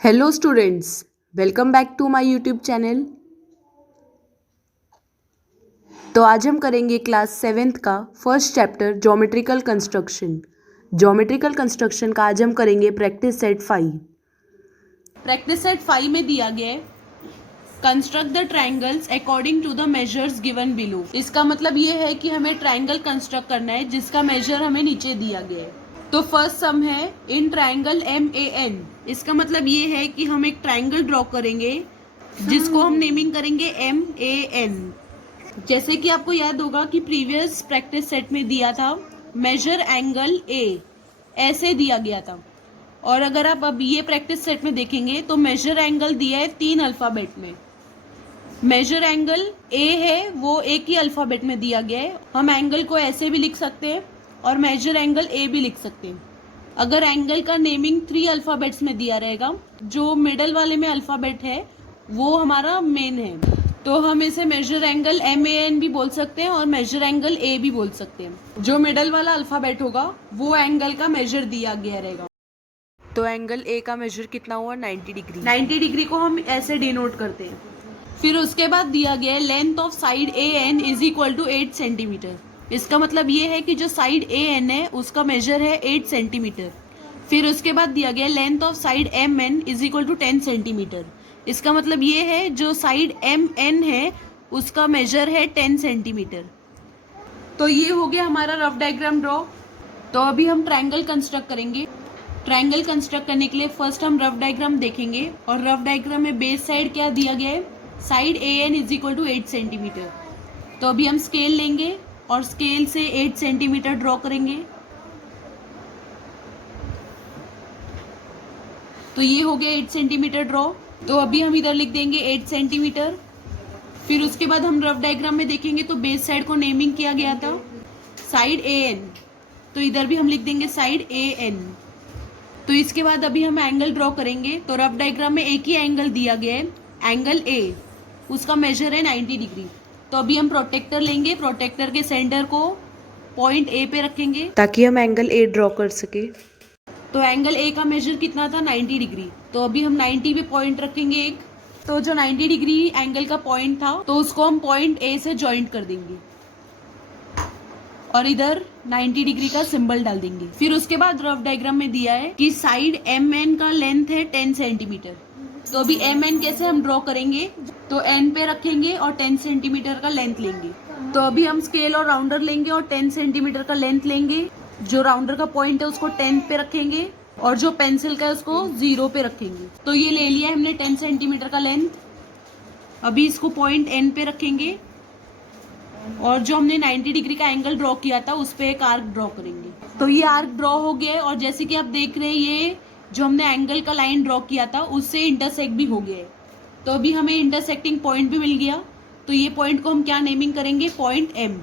Hello students, welcome back to my YouTube channel. तो आज हम करेंगे क्लास 7th का first chapter geometrical construction. Geometrical construction का आज हम करेंगे प्रैक्टिस सेट 5। प्रैक्टिस सेट 5 में दिया गया है construct the triangles according to the measures given below. इसका मतलब ये है कि हमें ट्रायंगल कंस्ट्रक्ट करना है जिसका मेजर हमें नीचे दिया गया है। तो फर्स्ट सम है इन ट्रायंगल MAN। इसका मतलब ये है कि हम एक ट्रायंगल ड्रॉ करेंगे जिसको हम नेमिंग करेंगे MAN। जैसे कि आपको याद होगा कि प्रीवियस प्रैक्टिस सेट में दिया था मेजर एंगल A, ऐसे दिया गया था। और अगर आप अब ये प्रैक्टिस सेट में देखेंगे तो मेजर एंगल दिया है 3 अल्फाबेट में। मेजर एंगल A है वो एक ही अल्फाबेट में दिया गया है। हम एंगल को ऐसे भी लिख सकते हैं और मेजर एंगल A भी लिख सकते हैं। अगर एंगल का नेमिंग 3 अल्फाबेट्स में दिया रहेगा, जो मिडल वाले में अल्फाबेट है वो हमारा मेन है, तो हम इसे मेजर एंगल MAN भी बोल सकते हैं और मेजर एंगल A भी बोल सकते हैं। जो मिडल वाला अल्फाबेट होगा वो एंगल का मेजर दिया गया रहेगा। तो एंगल A का मेजर कितना हुआ? 90 डिग्री। 90 डिग्री को हम ऐसे डिनोट करते हैं। फिर उसके बाद दिया गया है length of side AN is equal to 8 centimetre. इसका मतलब ये है कि जो साइड AN है उसका मेजर है 8 सेंटीमीटर। फिर उसके बाद दिया गया length of side MN is equal to 10 centimetre. इसका मतलब ये है जो साइड MN है उसका मेजर है 10 सेंटीमीटर। तो ये हो गया हमारा रफ डायग्राम ड्रॉ। तो अभी हम ट्रायंगल कंस्ट्रक्ट करेंगे। ट्रायंगल कंस्ट्रक्ट करने के लिए फर्स्ट हम रफ डायग्राम देखेंगे और रफ डायग्राम में बेस साइड क्या दिया गया है? Side AN is equal to 8 centimetre. तो अभी हम स्केल लेंगे और स्केल से 8 सेंटीमीटर ड्रॉ करेंगे। तो ये हो गया 8 सेंटीमीटर ड्रॉ। तो अभी हम इधर लिख देंगे 8 सेंटीमीटर। फिर उसके बाद हम रफ डायग्राम में देखेंगे तो बेस साइड को नेमिंग किया गया था साइड AN, तो इधर भी हम लिख देंगे साइड AN। तो इसके बाद अभी हम एंगल ड्रॉ करेंगे। तो रफ डायग्राम में एक ही एंगल दिया गया है, एंगल A, उसका मेजर है 90 डिग्री। तो अभी हम प्रोटेक्टर लेंगे, प्रोटेक्टर के सेंटर को पॉइंट A पे रखेंगे ताकि हम एंगल A ड्रॉ कर सके। तो एंगल A का मेजर कितना था? 90 डिग्री। तो अभी हम 90 पे पॉइंट रखेंगे एक। तो जो 90 डिग्री एंगल का पॉइंट था तो उसको हम पॉइंट A से ज्वाइंट कर देंगे और इधर 90 डिग्री का सिंबल डाल देंगे। फिर उसके बाद रफ डायग्राम में दिया है कि साइड MN का लेंथ है 10 सेंटीमीटर। तो अभी MN कैसे हम ड्रॉ करेंगे? तो N पे रखेंगे और 10 सेंटीमीटर का लेंथ लेंगे। तो अभी हम स्केल और राउंडर लेंगे और 10 सेंटीमीटर का लेंथ लेंगे। जो राउंडर का पॉइंट है उसको 10 पे रखेंगे और जो पेंसिल का है उसको 0 पे रखेंगे। तो ये ले लिया हमने 10 सेंटीमीटर का लेंथ। अभी इसको पॉइंट N पे रखेंगे और जो हमने 90 डिग्री का एंगल ड्रॉ किया था उस पे एक आर्क ड्रॉ करेंगे। तो ये आर्क ड्रॉ हो गया है और जैसे कि आप देख रहे हैं ये जो हमने एंगल का लाइन ड्रॉ किया था उससे इंटरसेक्ट भी हो गया है। तो अभी हमें इंटरसेक्टिंग पॉइंट भी मिल गया। तो ये पॉइंट को हम क्या नेमिंग करेंगे? पॉइंट M,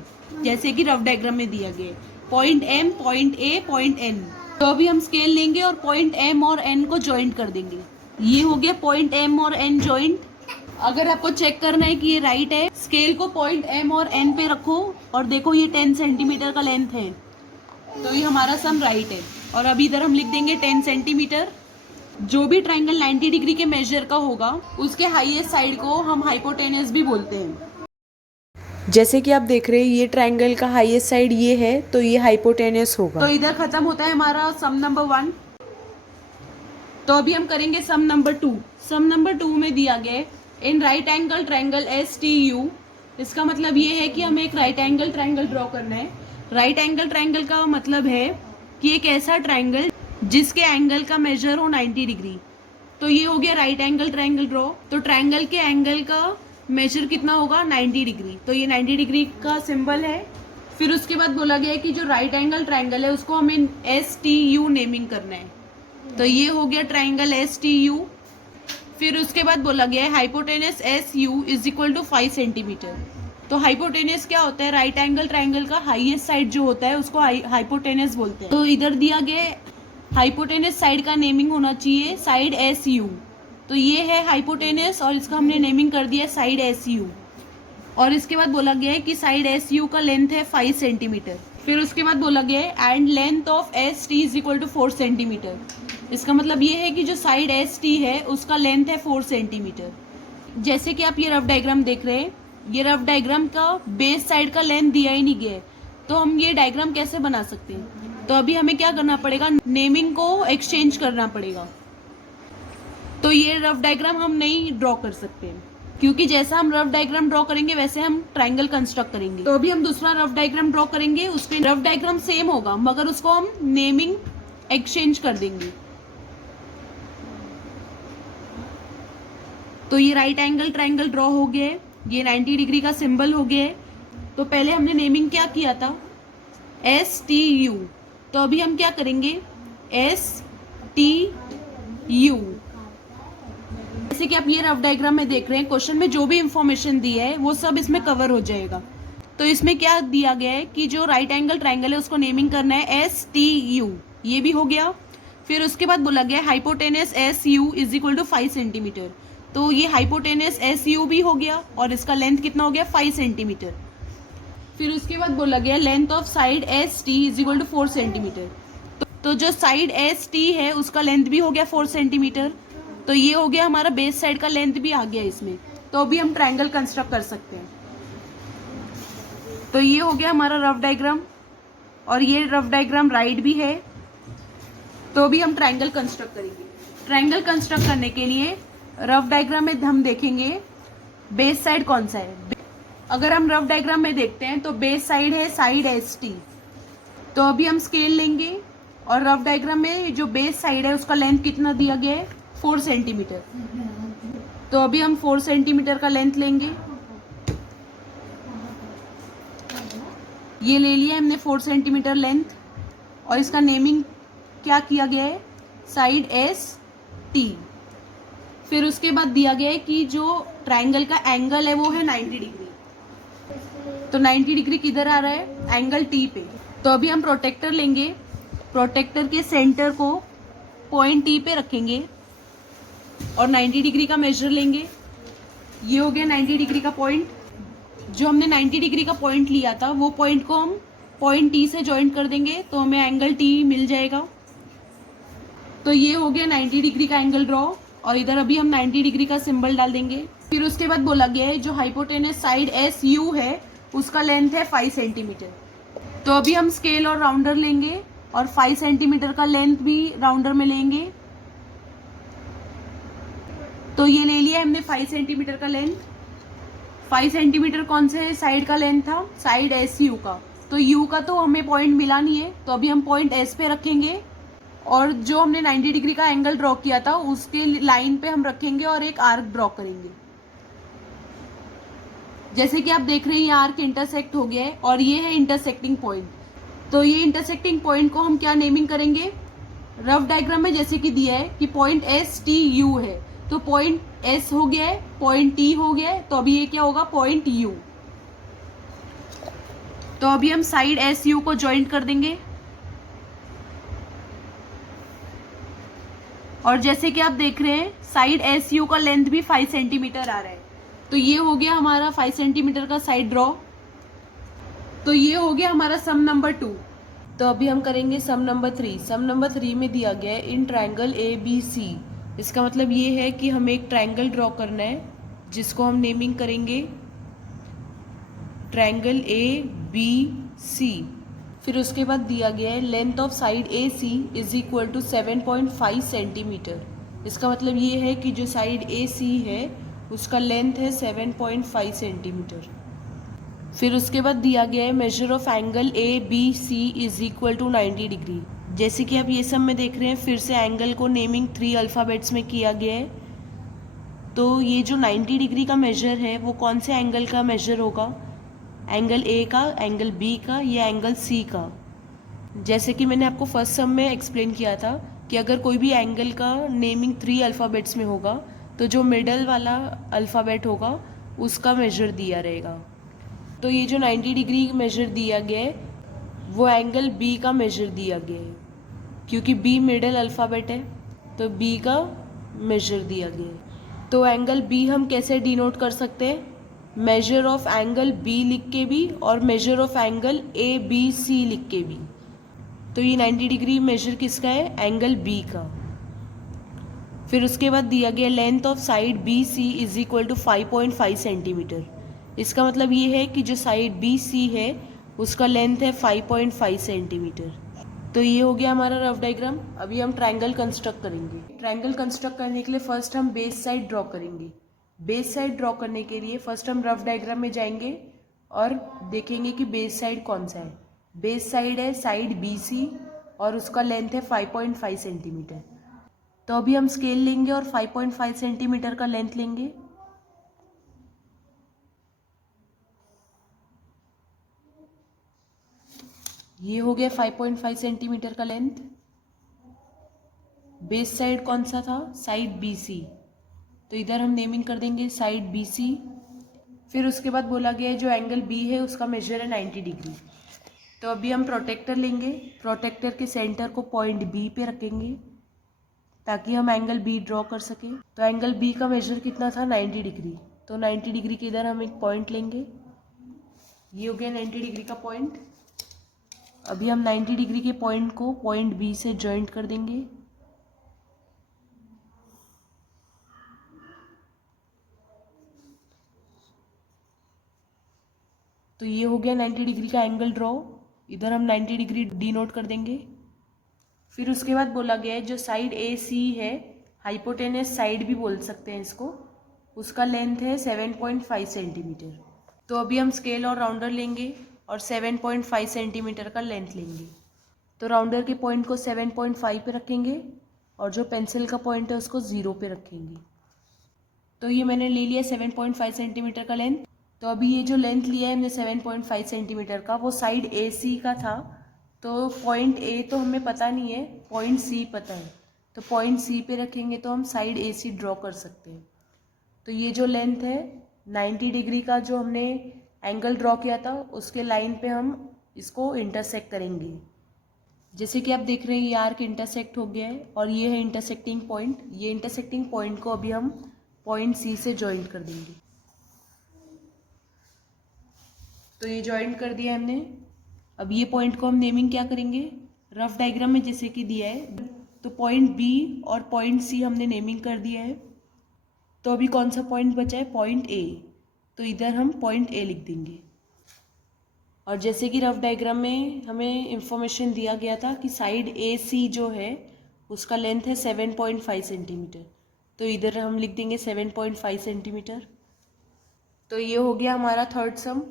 जैसे कि रफ डायग्राम में दिया गया है। Point M, point A, point N। तो अभी हम स्केल लेंगे और पॉइंट M और N को ज्वाइंट कर देंगे। ये हो गया पॉइंट M और N ज्वाइंट। अगर आपको चेक करना है कि ये राइट है, स्केल को पॉइंट M और N पे रखो और देखो ये 10 सेंटीमीटर का लेंथ है, तो ये हमारा सम राइट है। और अभी इधर हम लिख देंगे 10 सेंटीमीटर। जो भी ट्रायंगल 90 डिग्री के मेजर का होगा उसके हाईएस्ट साइड को हम हाइपोटेनस भी बोलते हैं। जैसे कि आप देख रहे हैं ये ट्रायंगल का हाईएस्ट साइड ये है, तो ये हाइपोटेनस होगा। तो इधर खत्म होता है हमारा सम नंबर 1। तो अभी हम करेंगे सम नंबर 2। सम नंबर 2 में दिया गया in right angle triangle STU। इसका मतलब ये है कि हमें एक राइट एंगल ट्रायंगल ड्रॉ करना है। राइट एंगल ट्रायंगल का मतलब है कि एक ऐसा ट्रायंगल जिसके एंगल का मेजर हो 90 डिग्री। तो ये हो गया राइट एंगल ट्रायंगल ड्रॉ। तो ट्रायंगल के एंगल का मेजर कितना होगा? 90 डिग्री। तो ये 90 डिग्री का सिंबल है। फिर उसके बाद बोला गया है कि जो राइट एंगल ट्रायंगल है उसको हमें STU नेमिंग करना है। तो ये हो गया ट्रायंगल STU। फिर उसके बाद बोला गया है hypotenuse SU is equal to 5 centimetre. तो हाइपोटेनस क्या होता है? राइट एंगल ट्रायंगल का हाईएस्ट साइड जो होता है उसको हाइपोटेनस बोलते हैं। तो इधर दिया गया हाइपोटेनस साइड का नेमिंग होना चाहिए साइड SU। तो ये है हाइपोटेनस और इसका हमने नेमिंग कर दिया साइड SU। और इसके बाद बोला गया है कि साइड SU का लेंथ है 5 सेंटीमीटर। फिर उसके बाद बोला गया है and length of S T is equal to 4 centimetre. इसका मतलब ये है कि जो साइड एस टी है उसका लेंथ है 4 सेंटीमीटर। जैसे कि आप ये रफ डायग्राम देख रहे हैं, ये रफ डायग्राम का बेस साइड का लेंथ दिया ही नहीं गया है, तो हम ये डायग्राम कैसे बना सकते हैं? तो अभी हमें क्या करना पड़ेगा, नेमिंग को एक्सचेंज करना पड़ेगा। तो ये रफ डायग्राम हम नहीं ड्रॉ कर सकते क्योंकि जैसा हम रफ डायग्राम ड्रॉ करेंगे वैसे हम ट्रायंगल कंस्ट्रक्ट करेंगे। तो अभी हम दूसरा रफ डायग्राम ड्रॉ करेंगे, उसपे रफ डायग्राम सेम होगा मगर उसको हम नेमिंग एक्सचेंज कर देंगे। तो ये राइट एंगल ट्रायंगल ड्रॉ हो गया है, ये 90 डिग्री का सिंबल हो गया है। तो पहले हमने नेमिंग क्या किया था, एस टी यू। तो अभी हम क्या करेंगे, एस टी यू। जैसे कि आप ये रफ डायग्राम में देख रहे हैं, क्वेश्चन में जो भी इंफॉर्मेशन दी है वो सब इसमें कवर हो जाएगा। तो इसमें क्या दिया गया है कि जो राइट एंगल ट्रायंगल है उसको नेमिंग करना है एस टी यू, ये भी हो गया। फिर उसके बाद बोला गया hypotenuse S U is equal to 5 centimetre. तो ये हाइपोटेनस एस यू भी हो गया और इसका लेंथ कितना हो गया, 5 सेंटीमीटर। फिर उसके बाद बोला गया length of side S T is equal to 4 centimetre. तो जो साइड एस टी है उसका लेंथ भी हो गया 4 सेंटीमीटर। तो ये हो गया हमारा बेस साइड का लेंथ भी आ गया इसमें। तो अभी हम ट्रायंगल कंस्ट्रक्ट कर सकते हैं। तो ये हो गया हमारा रफ डायग्राम और ये रफ डायग्राम राइट भी है। तो अभी हम ट्रायंगल कंस्ट्रक्ट करेंगे। ट्रायंगल कंस्ट्रक्ट करने के लिए रफ डायग्राम में हम देखेंगे बेस साइड कौन सा है। अगर हम रफ डायग्राम में देखते हैं तो बेस साइड है साइड एस टी। तो अभी हम स्केल लेंगे और रफ डायग्राम में जो बेस साइड है उसका लेंथ कितना दिया गया है, 4 सेंटीमीटर। तो अभी हम 4 सेंटीमीटर का लेंथ लेंगे, ये ले लिया हमने 4 सेंटीमीटर लेंथ। और इसका नेमिंग क्या किया गया है, साइड एस टी। फिर उसके बाद दिया गया है कि जो ट्रायंगल का एंगल है वो है 90 डिग्री। तो 90 डिग्री किधर आ रहा है, एंगल टी पे। तो अभी हम प्रोटेक्टर लेंगे, प्रोटेक्टर के सेंटर को पॉइंट टी पे रखेंगे और 90 डिग्री का मेजर लेंगे। ये हो गया 90 डिग्री का पॉइंट। जो हमने 90 डिग्री का पॉइंट लिया था वो पॉइंट को हम पॉइंट टी से ज्वाइंट कर देंगे तो हमें एंगल टी मिल जाएगा। तो ये हो गया 90 डिग्री का एंगल ड्रॉ और इधर अभी हम 90 डिग्री का सिंबल डाल देंगे। फिर उसके बाद बोला गया है जो हाइपोटेनस साइड एस यू है उसका लेंथ है 5 सेंटीमीटर। तो अभी हम स्केल और राउंडर लेंगे और 5 सेंटीमीटर का लेंथ भी राउंडर में लेंगे। तो ये ले लिया हमने 5 सेंटीमीटर का लेंथ। 5 सेंटीमीटर कौन से साइड का लेंथ था, साइड एस यू का। तो यू का तो हमें पॉइंट मिला नहीं है, तो अभी हम पॉइंट एस पे रखेंगे और जो हमने 90 डिग्री का एंगल ड्रॉ किया था उसके लाइन पे हम रखेंगे और एक आर्क ड्रॉ करेंगे। जैसे कि आप देख रहे हैं ये आर्क इंटरसेक्ट हो गया है और ये है इंटरसेक्टिंग पॉइंट। तो ये इंटरसेक्टिंग पॉइंट को हम क्या नेमिंग करेंगे, रफ डायग्राम में जैसे कि दिया है कि पॉइंट एस टी यू है, तो पॉइंट एस हो गया है, पॉइंट टी हो गया है, तो अभी ये क्या होगा, पॉइंट यू। तो अभी हम साइड एस यू को ज्वाइंट कर देंगे और जैसे कि आप देख रहे हैं साइड एस यू का लेंथ भी 5 सेंटीमीटर आ रहा है। तो ये हो गया हमारा 5 सेंटीमीटर का साइड ड्रॉ। तो ये हो गया हमारा सम नंबर 2। तो अभी हम करेंगे सम नंबर 3। सम नंबर 3 में दिया गया है इन ट्रायंगल ए बी सी। इसका मतलब ये है कि हमें एक ट्रायंगल ड्रॉ करना है जिसको हम नेमिंग करेंगे ट्रायंगल ए बी सी। फिर उसके बाद दिया गया है length of side A C is equal to 7.5 centimetre. इसका मतलब ये है कि जो साइड ए सी है उसका लेंथ है 7.5 सेंटीमीटर। फिर उसके बाद दिया गया है measure of angle A B C is equal to 90 degree. जैसे कि आप ये सब में देख रहे हैं फिर से एंगल को नेमिंग 3 अल्फ़ाबेट्स में किया गया है। तो ये जो 90 डिग्री का मेजर है वो कौन से एंगल का मेजर होगा, एंगल ए का, एंगल बी का या एंगल सी का। जैसे कि मैंने आपको फर्स्ट सम में एक्सप्लेन किया था कि अगर कोई भी एंगल का नेमिंग 3 अल्फ़ाबेट्स में होगा तो जो मिडल वाला अल्फ़ाबेट होगा उसका मेजर दिया रहेगा। तो ये जो 90 डिग्री मेजर दिया गया है वो एंगल बी का मेजर दिया गया है क्योंकि बी मिडल अल्फ़ाबेट है, तो बी का मेजर दिया गया है। तो एंगल बी हम कैसे डिनोट कर सकते हैं, मेजर ऑफ एंगल बी लिख के भी और measure of angle A B C लिख के भी। तो ये 90 डिग्री मेजर किसका है? एंगल बी का। फिर उसके बाद दिया गया length of side B C is equal to 5.5 centimetre. इसका मतलब ये है कि जो साइड बी सी है उसका लेंथ है 5.5 सेंटीमीटर। तो ये हो गया हमारा रफ डायग्राम। अभी हम ट्रायंगल कंस्ट्रक्ट करेंगे। ट्रायंगल कंस्ट्रक्ट करने के लिए फर्स्ट हम बेस साइड ड्रॉ करेंगे। बेस साइड ड्रॉ करने के लिए फर्स्ट हम रफ डायग्राम में जाएंगे और देखेंगे कि बेस साइड कौन सा है। बेस साइड है साइड बी सी और उसका लेंथ है 5.5 सेंटीमीटर। तो अभी हम स्केल लेंगे और 5.5 सेंटीमीटर का लेंथ लेंगे। ये हो गया 5.5 सेंटीमीटर का लेंथ। बेस साइड कौन सा था? Side B C. तो इधर हम नेमिंग कर देंगे साइड बी सी। फिर उसके बाद बोला गया है जो एंगल बी है उसका मेजर है 90 डिग्री। तो अभी हम प्रोटेक्टर लेंगे। प्रोटेक्टर के सेंटर को पॉइंट बी पे रखेंगे ताकि हम एंगल बी ड्रॉ कर सकें। तो एंगल बी का मेजर कितना था? 90 डिग्री। तो 90 डिग्री के इधर हम एक पॉइंट लेंगे। ये हो गया 90 डिग्री का पॉइंट। अभी हम 90 डिग्री के पॉइंट को पॉइंट बी से जॉइंट कर देंगे। तो ये हो गया 90 डिग्री का एंगल ड्रॉ। इधर हम 90 डिग्री डिनोट कर देंगे। फिर उसके बाद बोला गया है जो साइड ए सी है, हाइपोटेनस साइड भी बोल सकते हैं इसको, उसका लेंथ है 7.5 सेंटीमीटर। तो अभी हम स्केल और राउंडर लेंगे और 7.5 सेंटीमीटर का लेंथ लेंगे। तो राउंडर के पॉइंट को 7.5 पे रखेंगे और जो पेंसिल का पॉइंट है उसको 0 पे रखेंगे। तो ये मैंने ले लिया 7.5 सेंटीमीटर का लेंथ। तो अभी ये जो लेंथ लिया है हमने 7.5 सेंटीमीटर का, वो साइड ए सी का था। तो पॉइंट ए तो हमें पता नहीं है, पॉइंट सी पता है। तो पॉइंट सी पे रखेंगे तो हम साइड ए सी ड्रॉ कर सकते हैं। तो ये जो लेंथ है 90 डिग्री का जो हमने एंगल ड्रॉ किया था उसके लाइन पे हम इसको इंटरसेक्ट करेंगे। जैसे कि आप देख रहे हैं ये आर्क इंटरसेक्ट हो गया है और ये है इंटरसेक्टिंग पॉइंट। ये इंटरसेक्टिंग पॉइंट को अभी हम पॉइंट सी से जॉइंट कर देंगे। तो ये जॉइंट कर दिया हमने। अब ये पॉइंट को हम नेमिंग क्या करेंगे? रफ डायग्राम में जैसे कि दिया है तो पॉइंट बी और पॉइंट सी हमने नेमिंग कर दिया है। तो अभी कौन सा पॉइंट बचा है? Point A. तो इधर हम पॉइंट ए लिख देंगे। और जैसे कि रफ डायग्राम में हमें इंफॉर्मेशन दिया गया था कि साइड ए सी जो है उसका लेंथ है 7.5 सेंटीमीटर। तो इधर हम लिख देंगे 7.5 सेंटीमीटर। तो ये हो गया हमारा थर्ड सम।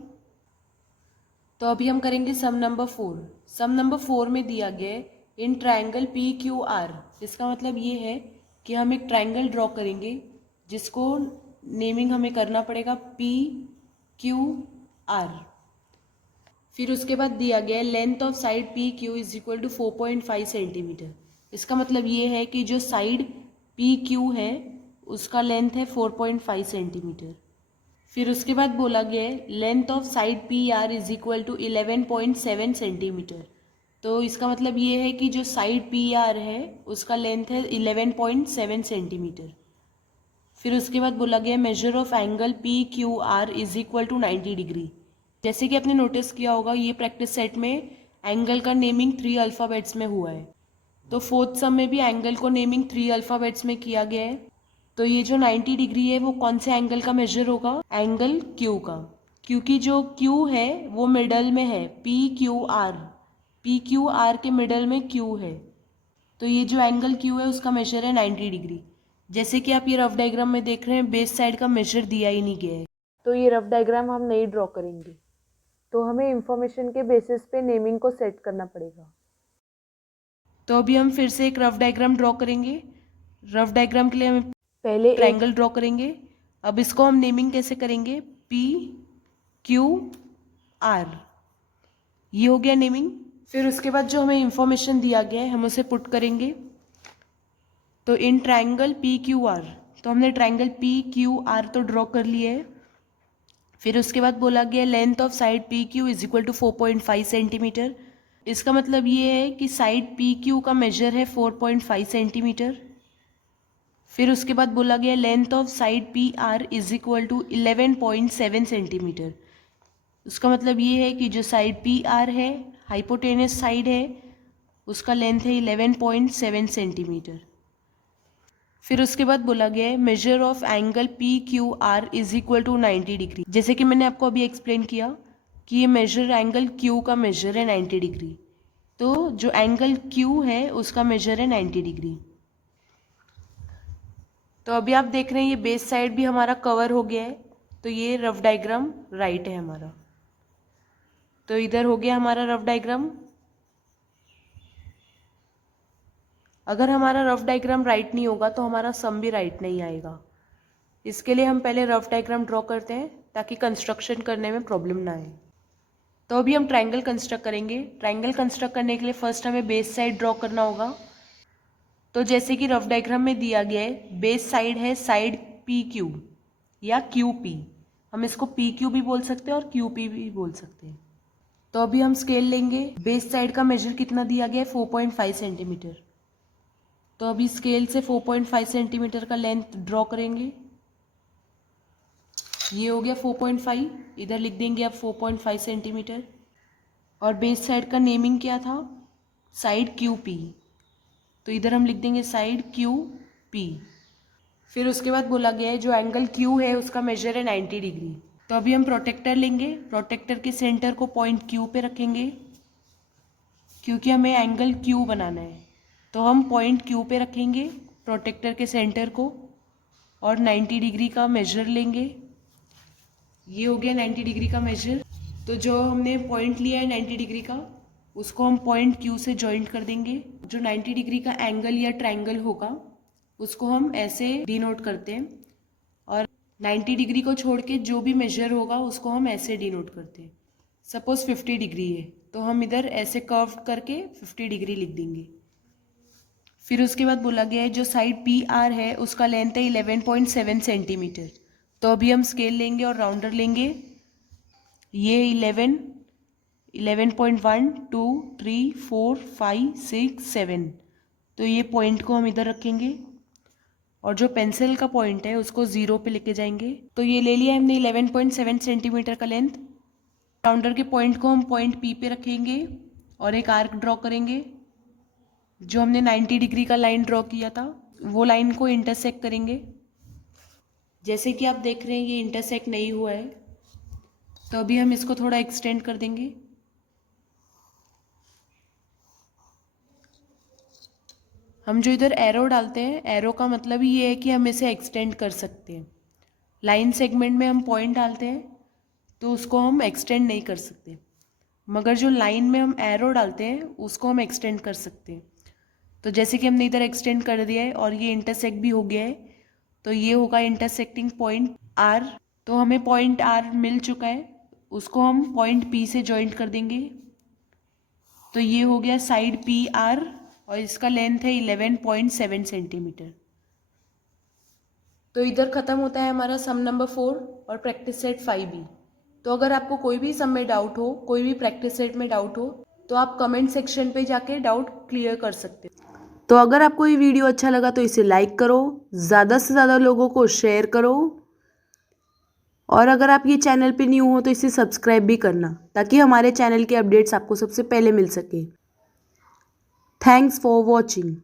तो अभी हम करेंगे सम नंबर 4। सम नंबर 4 में दिया गया है इन ट्रायंगल पी क्यू आर। इसका मतलब ये है कि हम एक ट्रायंगल ड्रॉ करेंगे जिसको नेमिंग हमें करना पड़ेगा पी क्यू आर। फिर उसके बाद दिया गया है length of side P Q is equal to 4.5 centimetre. इसका मतलब ये है कि जो साइड पी क्यू है उसका लेंथ है 4.5 सेंटीमीटर। फिर उसके बाद बोला गया है length of side P R is equal to 11.7 centimetre. तो इसका मतलब ये है कि जो साइड पी आर है उसका लेंथ है 11.7 सेंटीमीटर। फिर उसके बाद बोला गया measure of angle P Q R is equal to 90 degree. जैसे कि आपने नोटिस किया होगा ये प्रैक्टिस सेट में एंगल का नेमिंग 3 अल्फ़ाबेट्स में हुआ है। तो फोर्थ सम में भी एंगल को नेमिंग 3 अल्फ़ाबेट्स में किया गया है। तो ये जो 90 डिग्री है वो कौन से एंगल का मेजर होगा? एंगल क्यू का, क्योंकि जो क्यू है वो मिडल में है। पी क्यू आर के मिडल में क्यू है। तो ये जो एंगल क्यू है उसका मेजर है 90 डिग्री। जैसे कि आप ये रफ डायग्राम में देख रहे हैं बेस साइड का मेजर दिया ही नहीं गया है, तो ये रफ डायग्राम हम नहीं ड्रॉ करेंगे। तो हमें इंफॉर्मेशन के बेसिस पे नेमिंग को सेट करना पड़ेगा। तो अभी हम फिर से एक रफ डायग्राम ड्रॉ करेंगे। रफ डायग्राम के लिए हमें पहले ट्रायंगल ड्रॉ करेंगे। अब इसको हम नेमिंग कैसे करेंगे? पी क्यू आर, ये हो गया नेमिंग। फिर उसके बाद जो हमें इंफॉर्मेशन दिया गया है हम उसे पुट करेंगे। तो in triangle P Q R, तो हमने ट्रायंगल पी क्यू आर तो ड्रॉ कर लिया है। फिर उसके बाद बोला गया length of side P Q is equal to 4.5 centimetre. इसका मतलब ये है कि साइड पी क्यू का मेजर है 4.5 सेंटीमीटर। फिर उसके बाद बोला गया length of side P R is equal to 11.7 centimetre. उसका मतलब ये है कि जो साइड पी आर है, हाइपोटेनस साइड है, उसका लेंथ है 11.7 सेंटीमीटर। फिर उसके बाद बोला गया है measure of angle P Q R is equal to 90 degree. जैसे कि मैंने आपको अभी एक्सप्लेन किया कि ये मेजर एंगल क्यू का मेजर है 90 डिग्री, तो जो एंगल क्यू है उसका मेजर है 90 डिग्री। तो अभी आप देख रहे हैं ये बेस साइड भी हमारा कवर हो गया है, तो ये रफ डायग्राम राइट है हमारा। तो इधर हो गया हमारा रफ डायग्राम। अगर हमारा रफ डायग्राम राइट नहीं होगा तो हमारा सम भी राइट नहीं आएगा। इसके लिए हम पहले रफ डायग्राम ड्रॉ करते हैं ताकि कंस्ट्रक्शन करने में प्रॉब्लम ना आए। तो अभी हम ट्रायंगल कंस्ट्रक्ट करेंगे। ट्रायंगल कंस्ट्रक्ट करने के लिए फर्स्ट हमें बेस साइड ड्रॉ करना होगा। तो जैसे कि रफ डायग्राम में दिया गया है, बेस साइड है साइड पी क्यू या क्यू पी। हम इसको पी क्यू भी बोल सकते हैं और क्यू पी भी बोल सकते हैं। तो अभी हम स्केल लेंगे। बेस साइड का मेजर कितना दिया गया है? 4.5 सेंटीमीटर। तो अभी स्केल से 4.5 सेंटीमीटर का लेंथ ड्रॉ करेंगे। ये हो गया 4.5, इधर लिख देंगे अब 4.5 सेंटीमीटर। और बेस साइड का नेमिंग क्या था? साइड क्यू पी, तो इधर हम लिख देंगे साइड क्यू पी। फिर उसके बाद बोला गया है जो एंगल क्यू है उसका मेजर है 90 डिग्री। तो अभी हम प्रोटेक्टर लेंगे। प्रोटेक्टर के सेंटर को पॉइंट क्यू पे रखेंगे क्योंकि हमें एंगल क्यू बनाना है। तो हम पॉइंट क्यू पे रखेंगे प्रोटेक्टर के सेंटर को और 90 डिग्री का मेजर लेंगे। ये हो गया 90 डिग्री का मेजर। तो जो हमने पॉइंट लिया है 90 डिग्री का, उसको हम पॉइंट क्यू से जॉइंट कर देंगे। जो 90 डिग्री का एंगल या ट्रायंगल होगा उसको हम ऐसे डिनोट करते हैं, और 90 डिग्री को छोड़ के जो भी मेजर होगा उसको हम ऐसे डिनोट करते हैं। सपोज 50 डिग्री है तो हम इधर ऐसे कर्व करके 50 डिग्री लिख देंगे। फिर उसके बाद बोला गया है जो साइड पी आर है उसका लेंथ है 11.7 सेंटीमीटर। तो अभी हम स्केल लेंगे और राउंडर लेंगे। ये 11.1 2 3 4 5 6 7, तो ये पॉइंट को हम इधर रखेंगे और जो पेंसिल का पॉइंट है उसको 0 पे लेके जाएंगे। तो ये ले लिया हमने 11.7 सेंटीमीटर का लेंथ। राउंडर के पॉइंट को हम पॉइंट पी पे रखेंगे और एक आर्क ड्रॉ करेंगे। जो हमने 90 डिग्री का लाइन ड्रॉ किया था वो लाइन को इंटरसेक्ट करेंगे। जैसे कि आप देख रहे हैं ये इंटरसेक्ट नहीं हुआ है, तो अभी हम इसको थोड़ा एक्सटेंड कर देंगे। हम जो इधर एरो डालते हैं, एरो का मतलब ही ये है कि हम इसे एक्सटेंड कर सकते हैं। लाइन सेगमेंट में हम पॉइंट डालते हैं तो उसको हम एक्सटेंड नहीं कर सकते, मगर जो लाइन में हम एरो डालते हैं उसको हम एक्सटेंड कर सकते हैं। तो जैसे कि हमने इधर एक्सटेंड कर दिया है और ये इंटरसेक्ट भी हो गया है, तो ये होगा इंटरसेक्टिंग पॉइंट आर। तो हमें पॉइंट आर मिल चुका है, उसको हम पॉइंट पी से जॉइंट कर देंगे। तो ये हो गया साइड पी आर और इसका लेंथ है 11.7 सेंटीमीटर। तो इधर ख़त्म होता है हमारा सम नंबर 4 और प्रैक्टिस सेट 5B। तो अगर आपको कोई भी सम में डाउट हो, कोई भी प्रैक्टिस सेट में डाउट हो, तो आप कमेंट सेक्शन पे जाके डाउट क्लियर कर सकते हो। तो अगर आपको ये वीडियो अच्छा लगा तो इसे लाइक करो, ज़्यादा से ज़्यादा लोगों को शेयर करो, और अगर आप ये चैनल पे न्यू हो तो इसे सब्सक्राइब भी करना ताकि हमारे चैनल के अपडेट्स आपको सबसे पहले मिल सके। Thanks for watching.